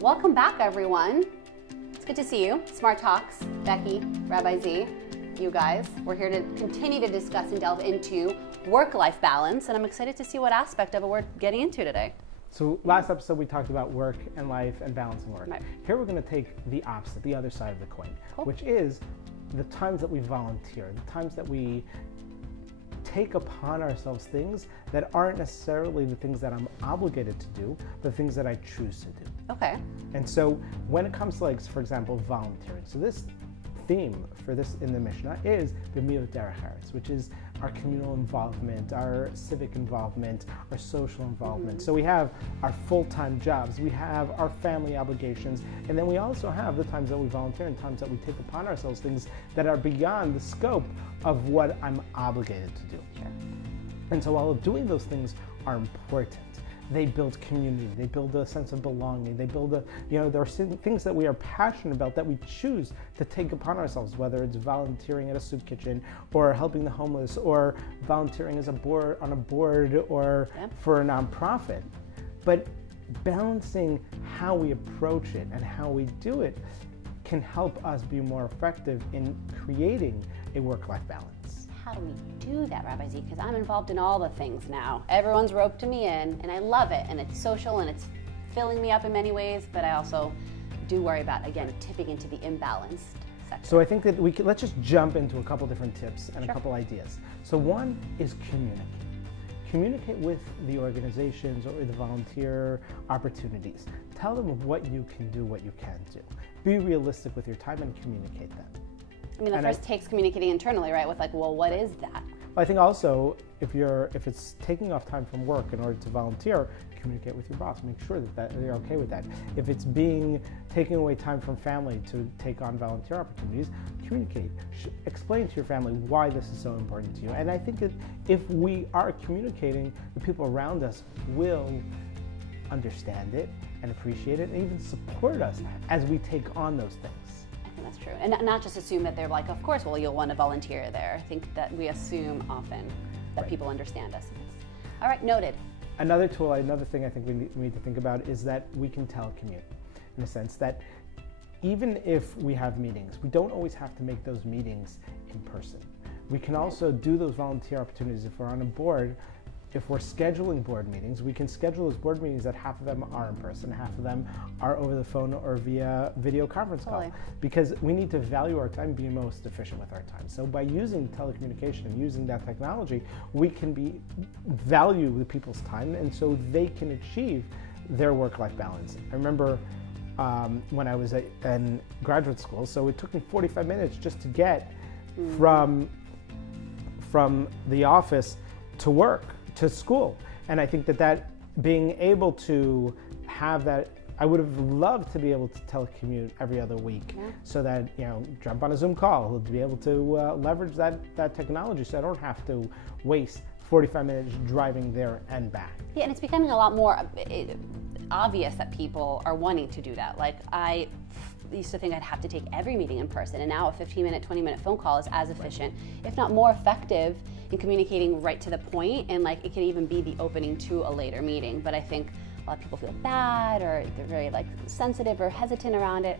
Welcome back, everyone. It's good to see you. SMARTalks, Becky, Rabbi Z, you guys. We're here to continue to discuss and delve into work-life balance, and I'm excited to see what aspect of it we're getting into today. So last episode we talked about work and life and balancing work. Right. Here we're going to take the opposite, the other side of the coin, Cool. which is the times that we volunteer, the times that we take upon ourselves things that aren't necessarily the things that I'm obligated to do, but things that I choose to do. Okay. And so when it comes to, like, for example, volunteering, so this theme for this in the Mishnah is B'miyot Derech Eretz, which is our communal involvement, our civic involvement, our social involvement. So we have our full-time jobs, we have our family obligations, and then we also have the times that we volunteer and times that we take upon ourselves things that are beyond the scope of what I'm obligated to do. Sure. And so while doing those things are important, they build community, they build a sense of belonging, they build there are things that we are passionate about that we choose to take upon ourselves, whether it's volunteering at a soup kitchen or helping the homeless or volunteering as on a board or for a nonprofit. But balancing how we approach it and how we do it can help us be more effective in creating a work-life balance. How do we do that, Rabbi Z? Because I'm involved in all the things now. Everyone's roped me in, and I love it, and it's social, and it's filling me up in many ways, but I also do worry about, again, tipping into the imbalanced sector. So I think that let's just jump into a couple different tips and Sure. a couple ideas. So one is communicate. Communicate with the organizations or the volunteer opportunities. Tell them what you can do, what you can't do. Be realistic with your time and communicate them. I mean, the first take's communicating internally, right? With like, well, what is that? I think also if it's taking off time from work in order to volunteer, communicate with your boss. Make sure that they're okay with that. If it's taking away time from family to take on volunteer opportunities, communicate. Explain to your family why this is so important to you. And I think that if we are communicating, the people around us will understand it and appreciate it and even support us as we take on those things. That's true. And not just assume that they're like, of course, well, you'll want to volunteer there. I think that we assume often that Right. people understand us. All right, noted. Another thing I think we need to think about is that we can telecommute, in the sense that even if we have meetings, we don't always have to make those meetings in person. We can also do those volunteer opportunities. If we're on a board, if we're scheduling board meetings, we can schedule those board meetings that half of them are in person, half of them are over the phone or via video conference call. Totally. Because we need to value our time, be most efficient with our time. So by using telecommunication and using that technology, we can value the people's time, and so they can achieve their work-life balance. I remember when I was in graduate school, so it took me 45 minutes just to get from the office to work, to school. And I think that being able to have that, I would have loved to be able to telecommute every other week, so that, jump on a Zoom call, to be able to leverage that technology so I don't have to waste 45 minutes driving there and back. Yeah, and it's becoming a lot more obvious that people are wanting to do that. Like, I used to think I'd have to take every meeting in person, and now a 15-minute, 20-minute phone call is as efficient, if not more effective, in communicating right to the point, and like it could even be the opening to a later meeting. But I think a lot of people feel bad, or they're very like sensitive or hesitant around it.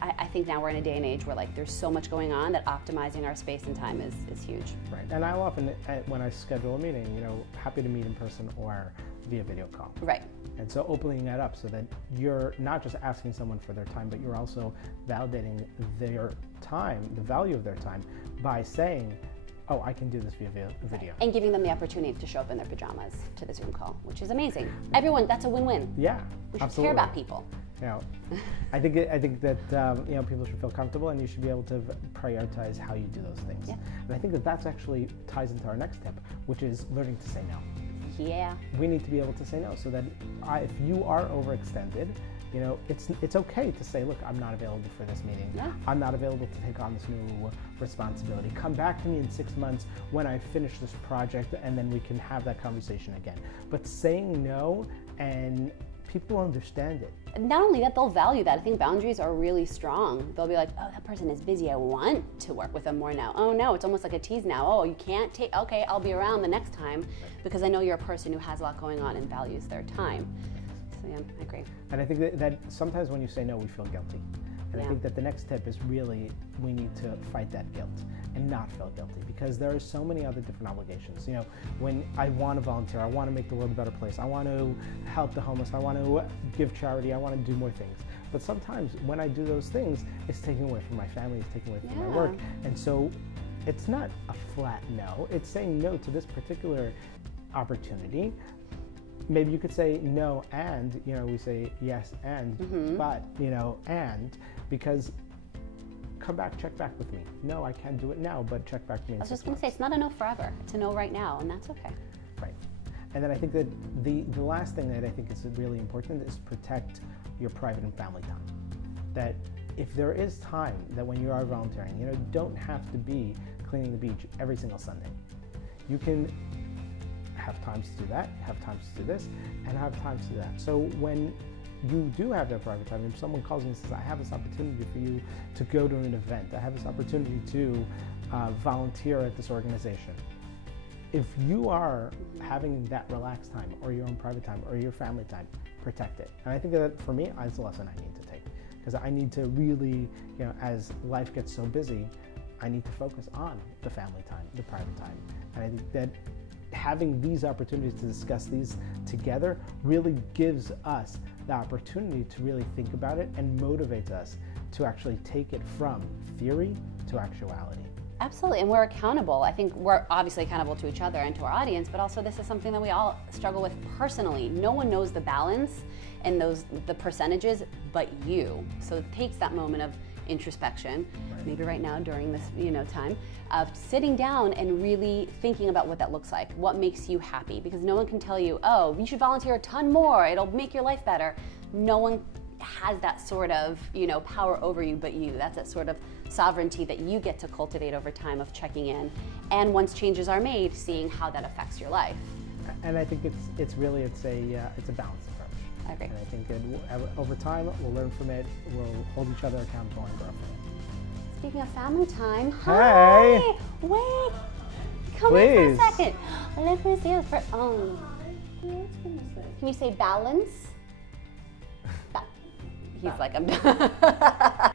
I think now we're in a day and age where like there's so much going on that optimizing our space and time is huge. Right, and I'll often, when I schedule a meeting, happy to meet in person or via video call. Right. And so opening that up so that you're not just asking someone for their time, but you're also validating their time, the value of their time, by saying, oh, I can do this via video. And giving them the opportunity to show up in their pajamas to the Zoom call, which is amazing. Everyone, that's a win-win. Yeah, we should absolutely care about people. I think that people should feel comfortable, and you should be able to prioritize how you do those things. Yeah. And I think that actually ties into our next tip, which is learning to say no. Yeah. We need to be able to say no, so that if you are overextended, it's okay to say, look, I'm not available for this meeting. Yeah. I'm not available to take on this new responsibility. Come back to me in 6 months when I finish this project, and then we can have that conversation again. But saying no, and people understand it. Not only that, they'll value that. I think boundaries are really strong. They'll be like, oh, that person is busy. I want to work with them more now. Oh no, it's almost like a tease now. Oh, you can't take, okay, I'll be around the next time because I know you're a person who has a lot going on and values their time. So yeah, I agree. And I think that sometimes when you say no, we feel guilty. And I think that the next tip is really we need to fight that guilt and not feel guilty, because there are so many other different obligations. You know, when I want to volunteer, I want to make the world a better place, I want to help the homeless, I want to give charity, I want to do more things. But sometimes when I do those things, it's taken away from my family, it's taken away from my work. And so it's not a flat no, it's saying no to this particular opportunity. Maybe you could say no and, you know, we say yes and, but, you know, and, because come back, check back with me. No, I can't do it now, but check back with me in 6 months. I was just going to say, it's not a no forever. It's a no right now, and that's okay. Right. And then I think that the last thing that I think is really important is protect your private and family time. That if there is time that when you are volunteering, you know, don't have to be cleaning the beach every single Sunday. You can have times to do that, have times to do this, and have times to do that. So when you do have that private time, if someone calls you and says, I have this opportunity for you to go to an event, I have this opportunity to volunteer at this organization. If you are having that relaxed time or your own private time or your family time, protect it. And I think that for me, that's a lesson I need to take, because I need to really, you know, as life gets so busy, I need to focus on the family time, the private time. And I think that having these opportunities to discuss these together really gives us the opportunity to really think about it and motivates us to actually take it from theory to actuality. Absolutely, and we're accountable. I think we're obviously accountable to each other and to our audience, but also this is something that we all struggle with personally. No one knows the balance and the percentages but you. So it takes that moment of introspection, maybe right now during this time, of sitting down and really thinking about what that looks like, what makes you happy, because no one can tell you, oh, you should volunteer a ton more, it'll make your life better. No one has that sort of power over you but you. That's that sort of sovereignty that you get to cultivate over time of checking in, and once changes are made, seeing how that affects your life. And I think it's a balanced approach. I agree. And I think that over time, we'll learn from it, we'll hold each other accountable and grow from it. Speaking of family time, hey! Hi! Wait! Come Please. in for a second. Let me see it for, can you say balance? He's like, I'm done.